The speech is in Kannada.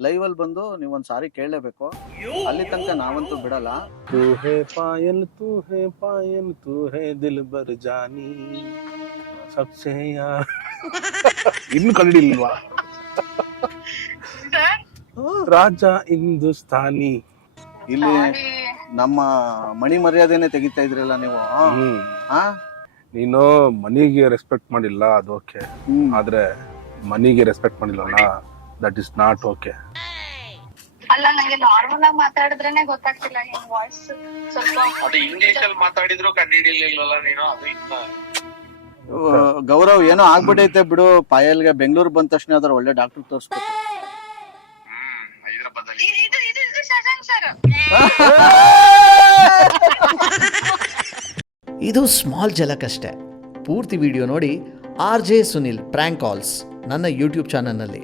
ಲೈವ್ ಅಲ್ಲಿ ಬಂದು ನೀವೊಂದ್ ಸಾರಿ ಕೇಳಲೇಬೇಕು. ಅಲ್ಲಿ ತನಕ ನಾವಂತೂ ಬಿಡಲ್ಲ. तू है पायल तू है पायल तू है दिल भर जानी सबसे यार ಇನ್ನು ಕಂಡಿಲ್ವಾ ರಾಜ ಹಿಂದೂಸ್ತಾನಿ. ಇಲ್ಲಿ ನಮ್ಮ ಮಣಿ ಮರ್ಯಾದೆನೆ ತೆಗಿತಾ ಇದ್ರಲ್ಲ ನೀವು. ಹಾ ನೀನು ಮನಿಗೆ ರೆಸ್ಪೆಕ್ಟ್ ಮಾಡಿಲ್ಲ ಅದು ಓಕೆ, ಆದ್ರೆ ಮನಿಗೆ ರೆಸ್ಪೆಕ್ಟ್ ಮಾಡಿಲ್ಲ ದಟ್ ಇಸ್ ನಾಟ್ ಓಕೆ. ಅಲ್ಲ ನಂಗೆ ನಾರ್ಮಲ್ ಆಗಿ ಮಾತಾಡಿದ್ರೇನೆ ಗೊತ್ತಾಗ್ತಿಲ್ಲ ನಿಮ್ ವಾಯ್ಸ್ ಸ್ವಲ್ಪ ಅದು ಇಂಗ್ಲಿಷ್ ಅಲ್ಲಿ ಮಾತಾಡಿದ್ರು ಕಂಡಿಡಿಲಿಲ್ಲಲ್ಲ ನೀನು, ಅದು ಇನ್ನ ಗೌರವ್ ಏನೋ ಆಗ್ಬಿಟ್ಟೈತೆ ಬಿಡು. ಪಾಯಲ್ಗೆ ಬೆಂಗಳೂರು ಬಂದ ತಕ್ಷಣ ಅದ್ರ ಒಳ್ಳೆ ಡಾಕ್ಟರ್ ತೋರಿಸ್ಬೇಕು. ಹೈದರಾಬಾದಲ್ಲಿ ಇದು ಶಶಾಂಕ್ ಸರ್. ಇದು ಸ್ಮಾಲ್ ಝಲಕ್ ಅಷ್ಟೇ. ಪೂರ್ತಿ ವಿಡಿಯೋ ನೋಡಿ RJ ಸುನಿಲ್ ಪ್ರ್ಯಾಂಕ್ ಕಾಲ್ಸ್ ನನ್ನ ಯೂಟ್ಯೂಬ್ ಚಾನಲ್ನಲ್ಲಿ.